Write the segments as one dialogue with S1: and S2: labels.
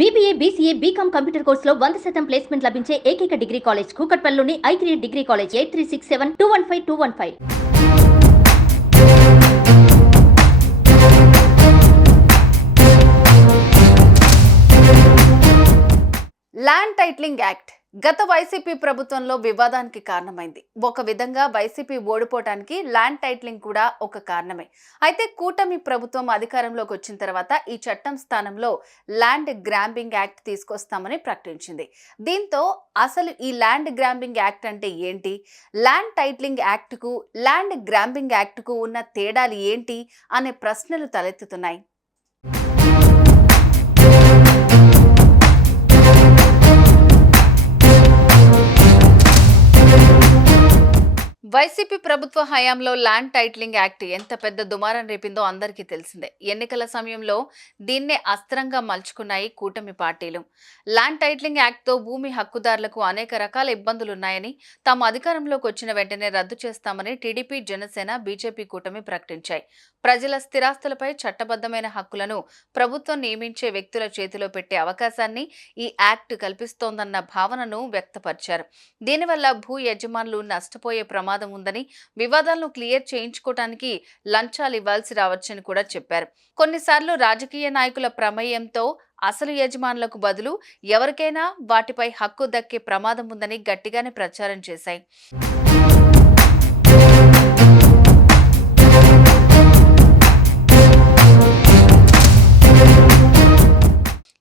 S1: BBA BCA BCom computer కోర్సులో వంద శాతం ప్లేస్మెంట్ లభించే ఏకైక degree college కూకట్పల్లిలోని I three degree college eight three six seven two one five two one five. Land titling act గత YCP ప్రభుత్వంలో వివాదానికి కారణమైంది. ఒక విధంగా వైసీపీ ఓడిపోవటానికి ల్యాండ్ టైట్లింగ్ కూడా ఒక కారణమే. అయితే కూటమి ప్రభుత్వం అధికారంలోకి వచ్చిన తర్వాత ఈ చట్టం స్థానంలో ల్యాండ్ గ్రాంబింగ్ యాక్ట్ తీసుకొస్తామని ప్రకటించింది. దీంతో అసలు ఈ ల్యాండ్ గ్రాంబింగ్ యాక్ట్ అంటే ఏంటి? ల్యాండ్ టైట్లింగ్ యాక్ట్కు ల్యాండ్ గ్రాంబింగ్ యాక్ట్కు ఉన్న తేడాలు ఏంటి? అనే ప్రశ్నలు తలెత్తుతున్నాయి. వైసీపీ ప్రభుత్వ హయాంలో ల్యాండ్ టైటిలింగ్ యాక్ట్ ఎంత పెద్ద దుమారం రేపిందో అందరికీ తెలిసిందే. ఎన్నికల సమయంలో దీన్నే అస్త్రంగా మలుచుకున్నాయి కూటమి పార్టీలు. ల్యాండ్ టైటిలింగ్ యాక్ట్తో భూమి హక్కుదారులకు అనేక రకాల ఇబ్బందులున్నాయని తాము అధికారంలోకి వచ్చిన వెంటనే రద్దు చేస్తామని టీడీపీ జనసేన బీజేపీ కూటమి ప్రకటించాయి. ప్రజల స్థిరాస్తులపై చట్టబద్ధమైన హక్కులను ప్రభుత్వం నియమించే వ్యక్తుల చేతిలో పెట్టే అవకాశాన్ని ఈ యాక్ట్ కల్పిస్తోందన్న భావనను వ్యక్తపరిచారు. దీనివల్ల భూ యజమానులు నష్టపోయే ప్రమాదం ఉందని వివాదాలను క్లియర్ చేయించుకోవటానికి లంచాలు ఇవ్వాల్సి రావచ్చని కూడా చెప్పారు. కొన్నిసార్లు రాజకీయ నాయకుల ప్రమేయంతో అసలు యజమానులకు బదులు ఎవరికైనా వాటిపై హక్కు దక్కే ప్రమాదం ఉందని గట్టిగానే ప్రచారం చేశాయి.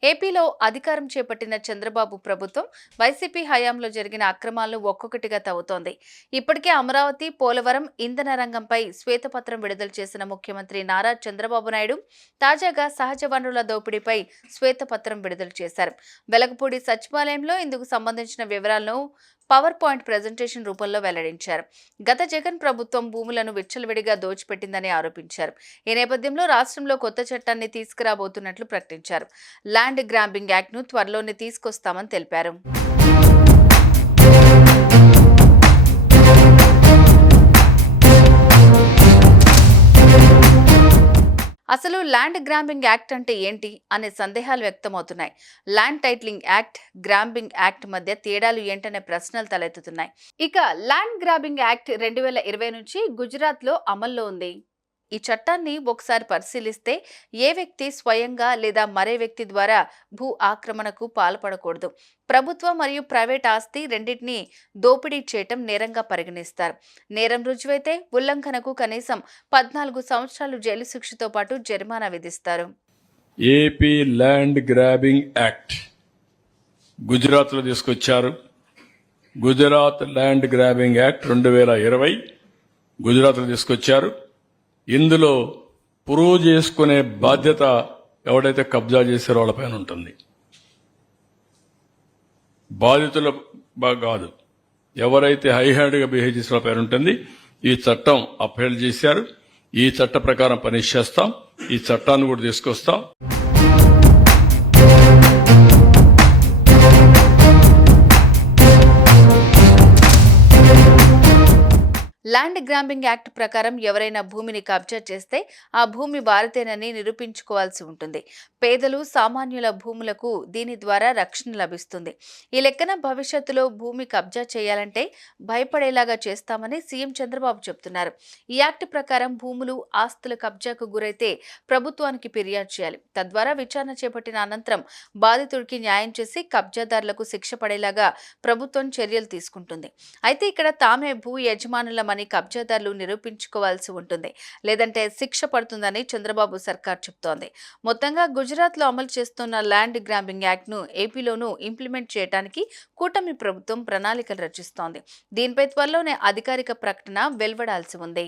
S1: ఏపీలో అధికారం చేపట్టిన చంద్రబాబు ప్రభుత్వం వైసీపీ హయాంలో జరిగిన అక్రమాలను ఒక్కొక్కటిగా తవ్వుతోంది. ఇప్పటికే అమరావతి పోలవరం ఇంధన రంగంపై శ్వేతపత్రం విడుదల చేసిన ముఖ్యమంత్రి నారా చంద్రబాబు నాయుడు తాజాగా సహజ వనరుల దోపిడీపై శ్వేతపత్రం విడుదల చేశారు. వెలగపూడి సచివాలయంలో ఇందుకు సంబంధించిన వివరాలను పవర్ పాయింట్ ప్రజెంటేషన్ రూపంలో వెల్లడించారు. గత జగన్ ప్రభుత్వం భూములను విచ్చలవిడిగా దోచిపెట్టిందని ఆరోపించారు. ఈ నేపథ్యంలో రాష్ట్రంలో కొత్త చట్టాన్ని తీసుకురాబోతున్నట్లు ప్రకటించారు. ల్యాండ్ గ్రాంబింగ్ యాక్ట్ను త్వరలోనే తీసుకొస్తామని తెలిపారు. ల్యాండ్ గ్రాంబింగ్ యాక్ట్ అంటే ఏంటి అనే సందేహాలు వ్యక్తమవుతున్నాయి. Land titling act grabbing act మధ్య తేడాలు ఏంటనే ప్రశ్నలు తలెత్తుతున్నాయి. ఇక ల్యాండ్ గ్రాబింగ్ యాక్ట్ రెండు వేల ఇరవై నుంచి గుజరాత్లో అమల్లో ఉంది. ఈ చట్టాన్ని ఒకసారి పరిశీలిస్తే ఏ వ్యక్తి స్వయంగా లేదా మరే వ్యక్తి ద్వారా భూ ఆక్రమణకు పాల్పడకూడదు. ప్రభుత్వ మరియు ప్రైవేట్ ఆస్తి రెండింటినీ దోపిడీ చేయటం నేరంగా పరిగణిస్తారు. నేరం రుజువైతే ఉల్లంఘనకు కనీసం పద్నాలుగు సంవత్సరాలు జైలు శిక్షతో పాటు జరిమానా విధిస్తారు.
S2: ఏపీ ల్యాండ్ గ్రాబింగ్ యాక్ట్ గుజరాత్లో తీసుకొచ్చారు. గుజరాత్ ల్యాండ్ గ్రాబింగ్ యాక్ట్ రెండు వేల ఇరవై గుజరాత్లో తీసుకొచ్చారు. ఇందులో ప్రూవ్ చేసుకునే బాధ్యత ఎవడైతే కబ్జా చేశారో వాళ్ళపైన ఉంటుంది. బాధితుల బా- కాదు. ఎవరైతే హై హ్యాండ్గా బిహేవ్ చేసిన వాళ్ళ పైన ఉంటుంది. ఈ చట్టం అప్హెల్డ్ చేశారు. ఈ చట్ట ప్రకారం పని చేస్తాం. ఈ చట్టాన్ని కూడా తీసుకొస్తాం.
S1: ల్యాండ్ గ్రాంబింగ్ యాక్ట్ ప్రకారం ఎవరైనా భూమిని కబ్జా చేస్తే ఆ భూమి వారితేనని నిరూపించుకోవాల్సి ఉంటుంది. పేదలు సామాన్యుల భూములకు దీని ద్వారా రక్షణ లభిస్తుంది. ఈ లెక్కన భవిష్యత్తులో భూమి కబ్జా చేయాలంటే భయపడేలాగా చేస్తామని సీఎం చంద్రబాబు చెబుతున్నారు ఈ యాక్ట్ ప్రకారం భూములు ఆస్తుల కబ్జాకు గురైతే ప్రభుత్వానికి ఫిర్యాదు చేయాలి. తద్వారా విచారణ చేపట్టిన అనంతరం బాధితుడికి న్యాయం చేసి కబ్జాదారులకు శిక్ష పడేలాగా ప్రభుత్వం చర్యలు తీసుకుంటుంది. అయితే ఇక్కడ తామే భూ యజమానులమని కబ్జాదారులు నిరూపించుకోవాల్సి ఉంటుంది. లేదంటే శిక్ష పడుతుందని చంద్రబాబు సర్కార్ చెబుతోంది మొత్తంగా గుజరాత్లో అమలు చేస్తున్న ల్యాండ్ గ్రాంబింగ్ యాక్ట్ను ఏపీలోనూ ఇంప్లిమెంట్ చేయడానికి కూటమి ప్రభుత్వం ప్రణాళికలు రచిస్తోంది. దీనిపై త్వరలోనే అధికారిక ప్రకటన వెలువడాల్సి ఉంది.